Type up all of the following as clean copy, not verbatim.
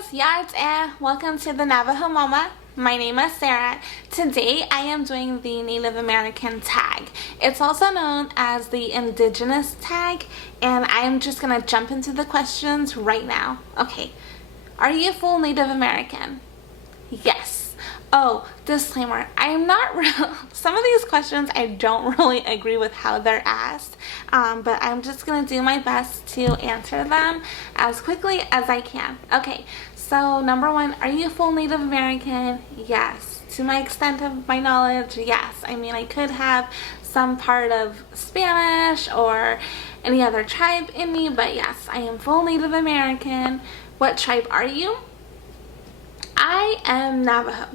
guys, welcome to the Navajo Mama. My name is Sarah. Today I am doing the Native American tag. It's also known as the Indigenous tag, and I am just gonna jump into the questions right now. Okay, are you full Native American? Yes. Oh, disclaimer, I'm not real. Some of these questions I don't really agree with how they're asked, but I'm just gonna do my best to answer them as quickly as I can. Okay, so number one, are you full Native American? Yes. To my extent of my knowledge, yes. I mean, I could have some part of Spanish or any other tribe in me, but yes, I am full Native American. What tribe are you? I am Navajo.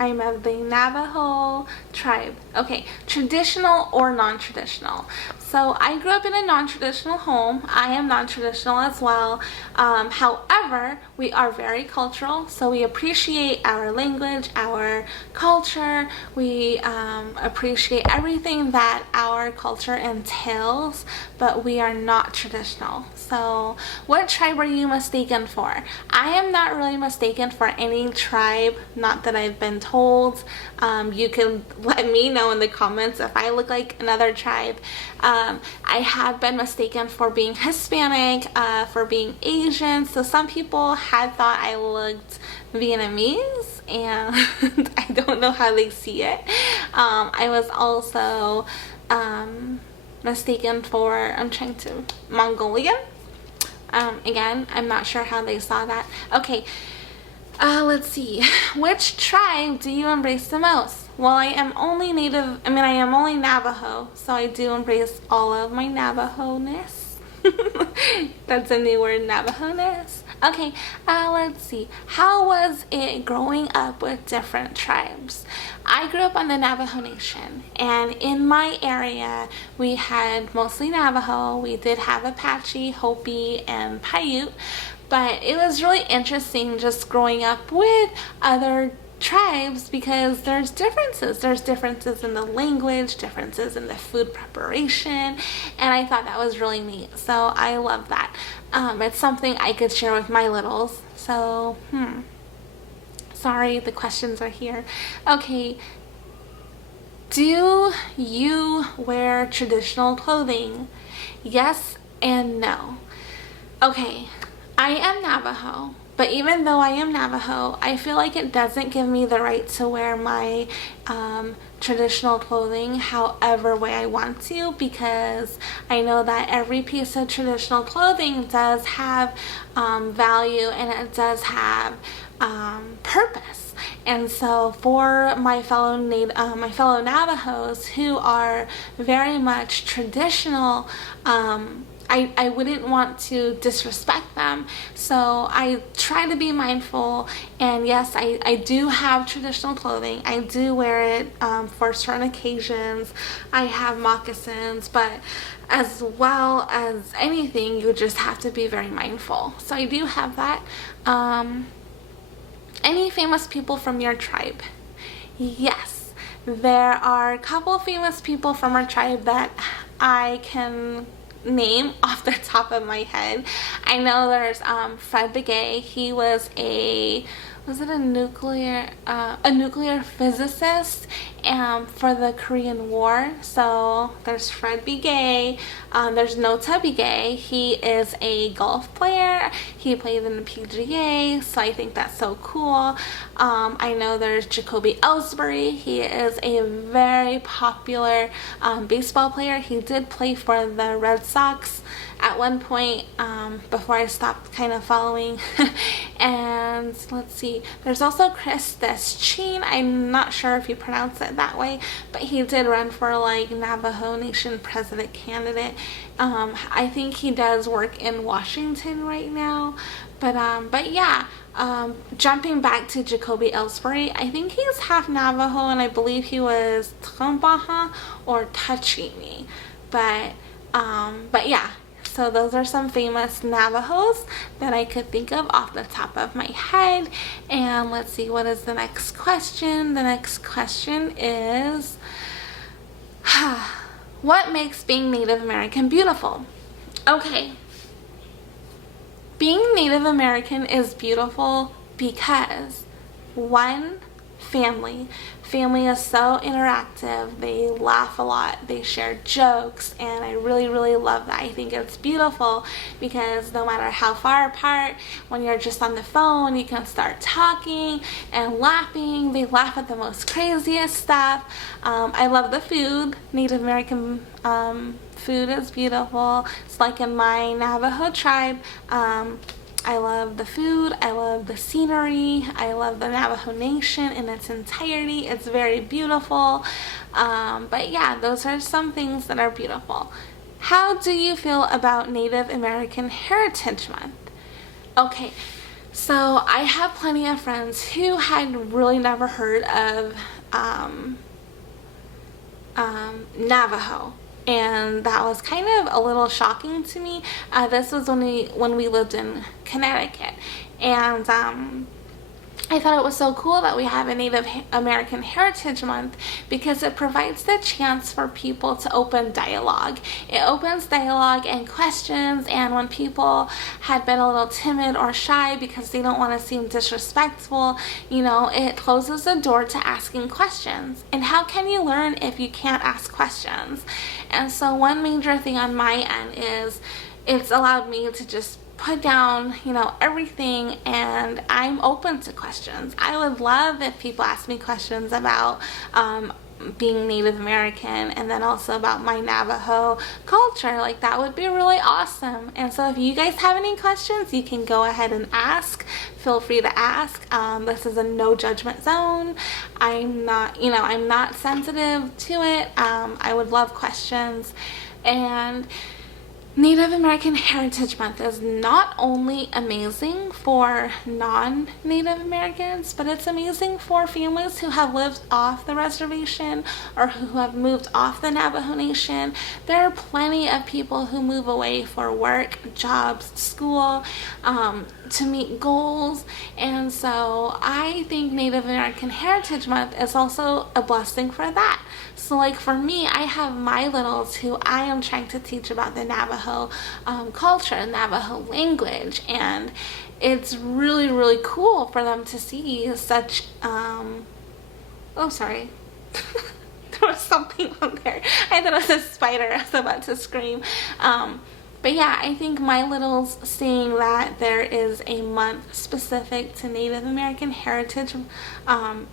I'm of the Navajo tribe. Okay, traditional or non-traditional. So I grew up in a non-traditional home. I am non-traditional as well. However, we are very cultural, so we appreciate our language, our culture. We appreciate everything that our culture entails, but we are not traditional. So what tribe are you mistaken for? I am not really mistaken for any tribe, not that I've been told. You can let me know in the comments if I look like another tribe. I have been mistaken for being Hispanic, for being Asian, so some people had thought I looked Vietnamese, and I don't know how they see it. I was also mistaken for, Mongolian. Again, I'm not sure how they saw that. Okay, let's see. Which tribe do you embrace the most? Well, I am only Navajo, so I do embrace all of my Navajo-ness. That's a new word, Navajo-ness. Okay, let's see. How was it growing up with different tribes? I grew up on the Navajo Nation, and in my area, we had mostly Navajo. We did have Apache, Hopi, and Paiute, but it was really interesting just growing up with other tribes because there's differences. There's differences in the language, differences in the food preparation, and I thought that was really neat. So I love that. It's something I could share with my littles. So, sorry, the questions are here. Okay, do you wear traditional clothing? Yes and no. Okay, I am Navajo. But even though I am Navajo, I feel like it doesn't give me the right to wear my traditional clothing however way I want to, because I know that every piece of traditional clothing does have value, and it does have purpose. And so for my fellow Navajos who are very much traditional, I wouldn't want to disrespect them, so I try to be mindful. And yes, I do have traditional clothing. I do wear it for certain occasions. I have moccasins, but as well as anything, you just have to be very mindful. So I do have that. Any famous people from your tribe? Yes, there are a couple famous people from our tribe that I can name off the top of my head. I know there's Fred Begay. He was a nuclear physicist for the Korean War. So there's Fred Begay. There's Nota Begay. He is a golf player. He played in the PGA, so I think that's so cool. I know there's Jacoby Ellsbury. He is a very popular baseball player. He did play for the Red Sox at one point before I stopped kind of following. And let's see, there's also Chris Deschine. I'm not sure if you pronounce it that way, but he did run for like Navajo Nation president candidate. I think he does work in Washington right now, but yeah, jumping back to Jacoby Ellsbury, I think he's half Navajo, and I believe he was Tumbaha or Tachini, but yeah. So those are some famous Navajos that I could think of off the top of my head. And let's see, what is the next question? The next question is, what makes being Native American beautiful? Okay, Being Native American is beautiful because, one, family is so interactive. They laugh a lot, they share jokes, and I really love that. I think it's beautiful because no matter how far apart, when you're just on the phone, you can start talking and laughing. They laugh at the most craziest stuff. I love the food. Native American food is beautiful. It's like in my Navajo tribe. I love the food, I love the scenery, I love the Navajo Nation in its entirety. It's very beautiful. But yeah, those are some things that are beautiful. How do you feel about Native American Heritage Month? Okay, so I have plenty of friends who had really never heard of Navajo. And that was kind of a little shocking to me. This was when we lived in Connecticut, and I thought it was so cool that we have a Native American Heritage Month because it provides the chance for people to open dialogue. It opens dialogue and questions, and when people had been a little timid or shy because they don't want to seem disrespectful, you know, it closes the door to asking questions. And how can you learn if you can't ask questions? And so one major thing on my end is it's allowed me to just put down, you know, everything, and I'm open to questions. I would love if people ask me questions about being Native American, and then also about my Navajo culture. Like, that would be really awesome. And so if you guys have any questions, you can go ahead and ask. Feel free to ask. This is a no judgment zone. I'm not, you know, I'm not sensitive to it. I would love questions. And Native American Heritage Month is not only amazing for non-Native Americans, but it's amazing for families who have lived off the reservation or who have moved off the Navajo Nation. There are plenty of people who move away for work, jobs, school, to meet goals, and so I think Native American Heritage Month is also a blessing for that. So like for me, I have my littles who I am trying to teach about the Navajo culture, Navajo language, and it's really cool for them to see such oh sorry there was something on there. I thought it was a spider. I was about to scream. But yeah, I think my littles seeing that there is a month specific to Native American heritage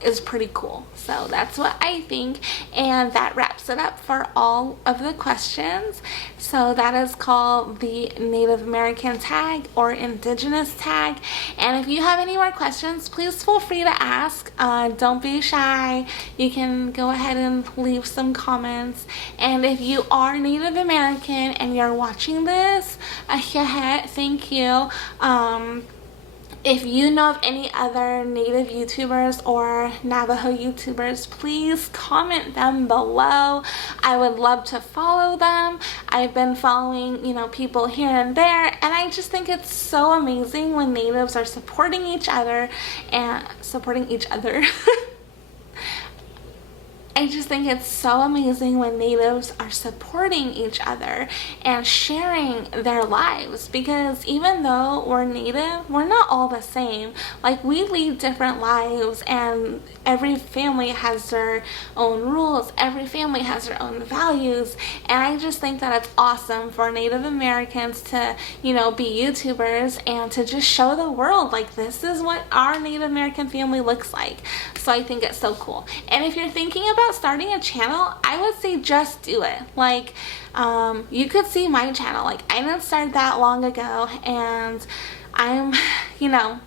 is pretty cool. So that's what I think, and that wraps it up for all of the questions. So that is called the Native American tag or Indigenous tag. And if you have any more questions, please feel free to ask. Don't be shy. You can go ahead and leave some comments. And if you are Native American and you're watching this, thank you. If you know of any other Native YouTubers or Navajo YouTubers, please comment them below. I would love to follow them. I've been following, you know, people here and there, and I just think it's so amazing when natives are supporting each other and supporting each other. I just think it's so amazing when natives are supporting each other and sharing their lives, because even though we're native, we're not all the same. Like, we lead different lives, and every family has their own rules, every family has their own values, and I just think that it's awesome for Native Americans to, you know, be YouTubers and to just show the world, like, this is what our Native American family looks like. So I think it's so cool. And if you're thinking about starting a channel, I would say just do it. Like, you could see my channel. Like, I didn't start that long ago, and I'm, you know,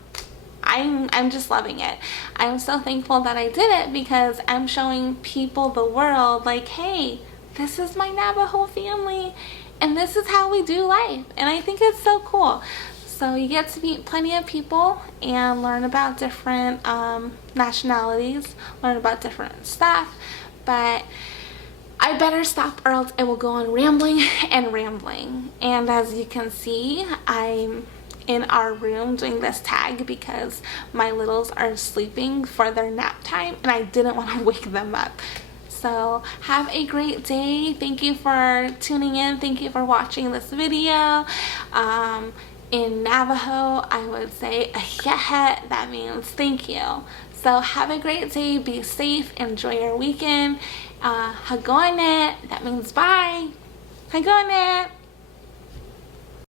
I'm just loving it. I'm so thankful that I did it, because I'm showing people the world, like, hey, this is my Navajo family, and this is how we do life. And I think it's so cool. So you get to meet plenty of people and learn about different nationalities, learn about different stuff. But I better stop, or else I will go on rambling and rambling. And as you can see, I'm in our room doing this tag because my littles are sleeping for their nap time, and I didn't want to wake them up. So have a great day. Thank you for tuning in. Thank you for watching this video. In Navajo, I would say ahead, that means thank you. So have a great day, be safe, enjoy your weekend. Hagonet, that means bye. Hagonet.